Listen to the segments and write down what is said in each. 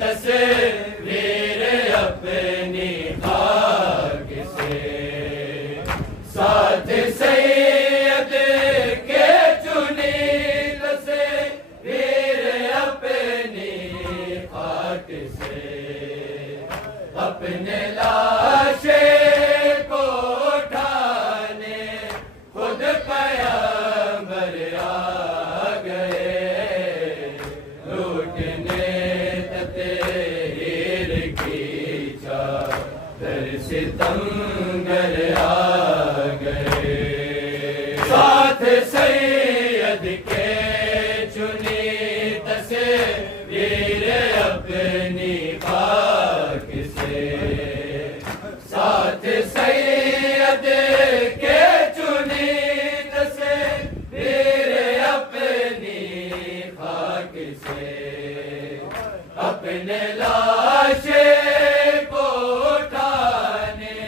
तस्वीर अपनी खाक से सितमगर आ गए। साथ सैयद के चुनी तस्वीर अपनी खाक से, साथ सैयद के चुनी तस्वीर अपनी खाक से, अपने लाशे को उठाने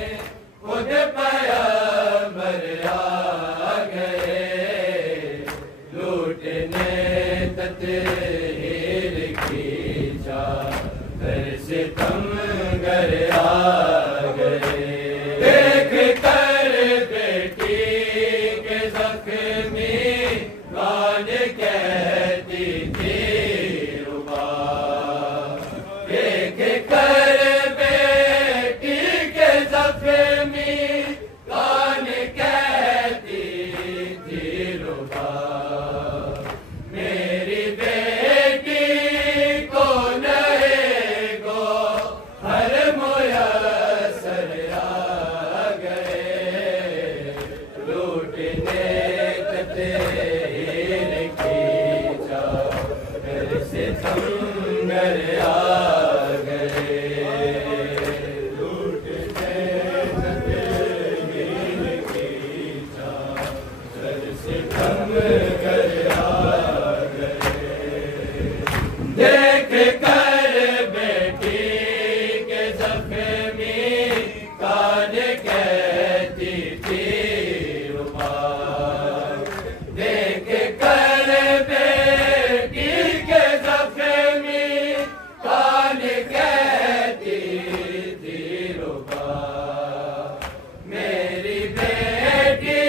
खुद पैगंबर आ गए। लूटने तत्हीर की चादर सितमगर आ गए। देख कर बेटी के जख्मी गान कहती थी रुबा, देख कर बेटी के जख्मी गान कहती थी रुबा, मेरी बेटी को नएगो हर मुयस्सर आ गए। लूटने तत्हीर की चादर सितमगर आ गए। लूटने तत्हीर की चादर सितमगर आ गए। देख कर बेटी के जख्मी कान कहती थी रुबा, देख कर बेटी के जख्मी कान कहती थी रुबा, मेरी बेटी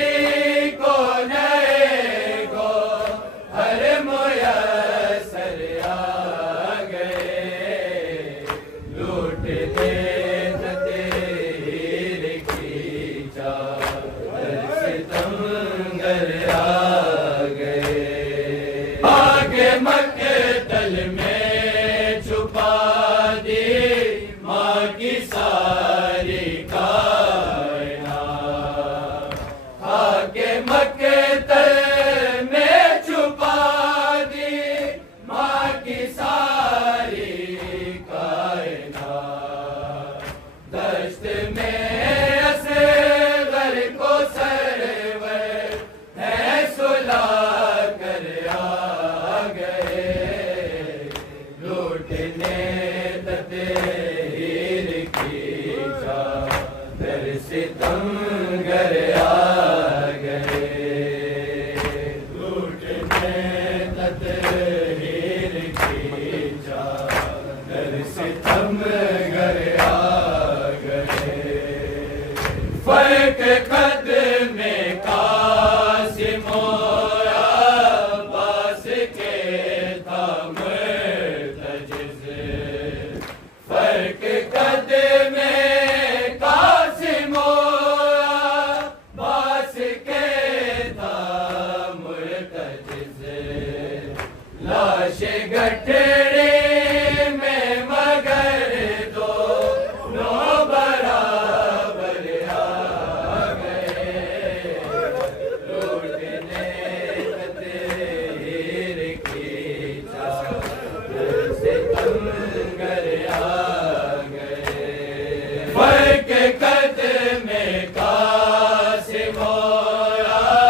को नएगो हर मुयस्सर आ गए। लूटने तत्हीर की चादर सितमगर आ गए। आगे मक्तल में छुपा दी माँ की सारी कायनात, आगे मक्तल में छुपा दी माँ की सारी कायनात। दश्त में असगर को सरवर है सुला कर आ गए। लूटने तत्हीर की चादर सितमगर आ गए। लूटने तत्हीर की चादर सितमगर आ गए। फर्क कद में कासिम अब्बास के था मुर्तजिज़, फर्क कद में कासिम अब्बास के था मुर्तजिज़। लाश गठड़ी में मगर दोनों बराबर आ गए। लूटने तत्हीर की चादर सितमगर आ गए। फर्क कद में कासिम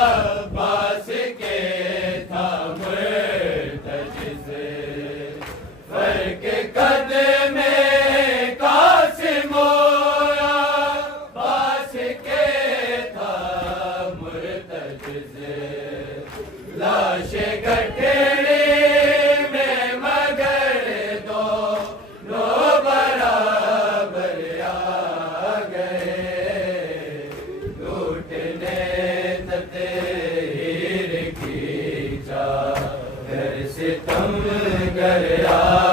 अब्बास के था मुर्तजिज़, फर्क कद में कासिम अब्बास के था मुर्तजिज़। लाश गठड़ी में मगर दोनों बराबर आ गए। लूटने तत्हीर की चादर सितमगर आ